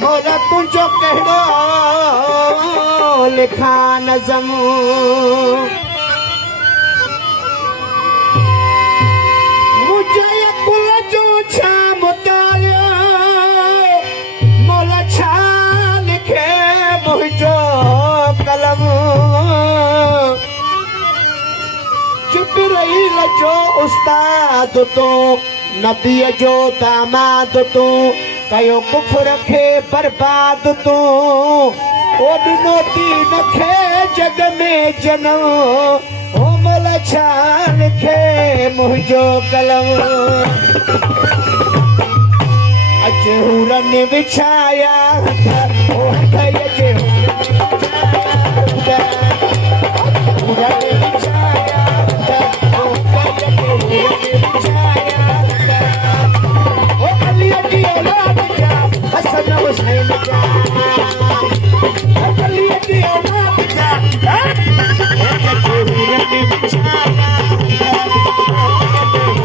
मोरा तुझो कहिड़ो लिखा नज़म मुझे कुल जो छा मुतालियो मोला छा लिखे मुझो कलम जिब्रील जो उस्ताद तो नबी जो दामाद तू कयो कुफर खे बर्बाद तू ओ ॾिनो दीन खे जग में जनम ओ मोला छा लिखे मुंहिंजो कलम अच हुरन विछाया ओ हथ अच हुरन विछाया ओ हथ अच हुरन विछाया ओ अली जी औलाद जा हसन हुसैन जा अली जी औलाद जा हुरन विछाया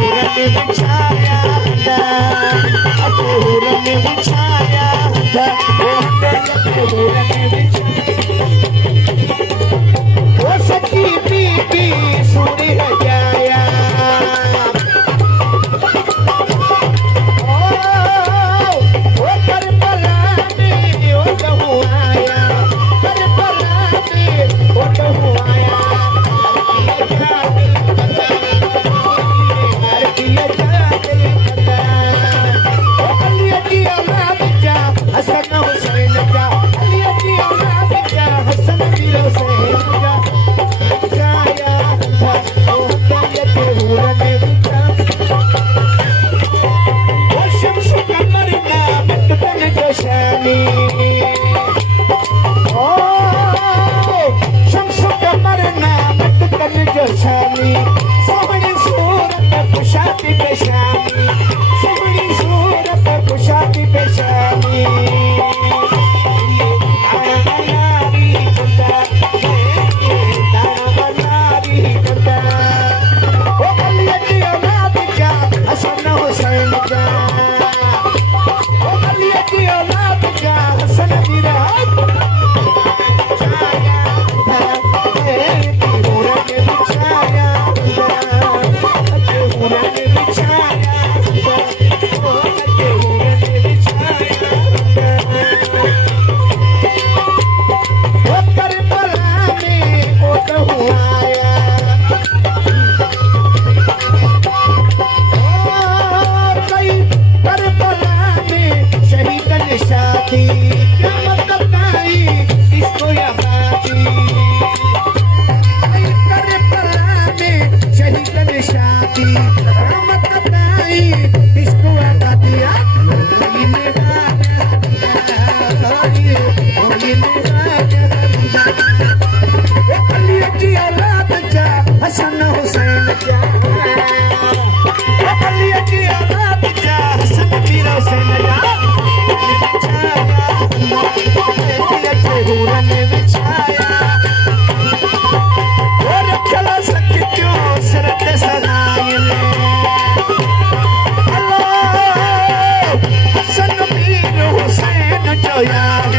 हुरन विछाया हुरन विछाया हुरन विछाया ओ सखी बीबी सुनी जाया Yeah.